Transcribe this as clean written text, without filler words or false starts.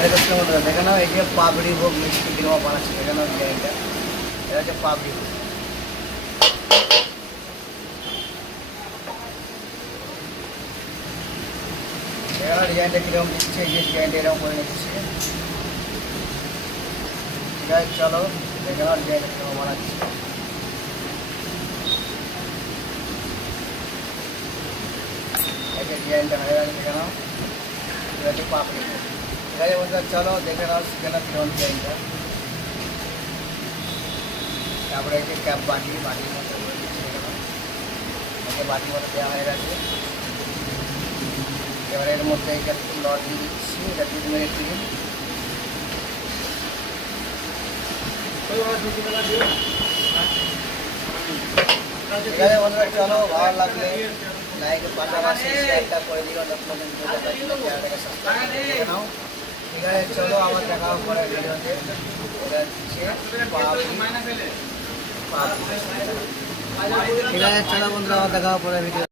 বন্ধুরা দেখে নাও, এই যে পাপড়ি ভোগ মিষ্টি কিরকম বানাচ্ছে, দেখে নাও ডিজাইনটা। এটা হচ্ছে পাপড়ি ভোগ। দেখে ডিজাইনটা কিরকম দিচ্ছে, এই যে ডিজাইনটা এরকম করে নিচ্ছে। ঠিক আছে, চলো দেখে নাও ডিজাইনটা কিরকম বানাচ্ছে। এই যে ডিজাইনটা হয়ে গেছে, দেখে নাও। এটা হচ্ছে পাপড়ি ভোগ। ঠিক আছে বন্ধুরা, চলো দেখে নাও শিখে নাও কিরকম ডিজাইনটা। তারপরে এই যে ক্যাপ বাটির মতো করে দিচ্ছে, দেখে নাও। এই বাটির মতো দেওয়া হয়ে গেছে। এবারে এর মধ্যে এই একটু লট দিয়ে দিচ্ছি, এটা 2 মিনিট দিন। ঠিক আছে বন্ধুরা, চলো ভালো লাগলে লাইকের পাশাপাশি শেয়ারটা করে দিও। নতুন চ্যানেলটাকে সাবস্ক্রাইব করে নাও। ঠিক আছে, চলো আবার দেখা হবে পরের ভিডিওতে। এটা হচ্ছে পাপড়ি। ঠিক আছে, চলো বন্ধুরা আবার দেখা হবে পরের ভিডিও।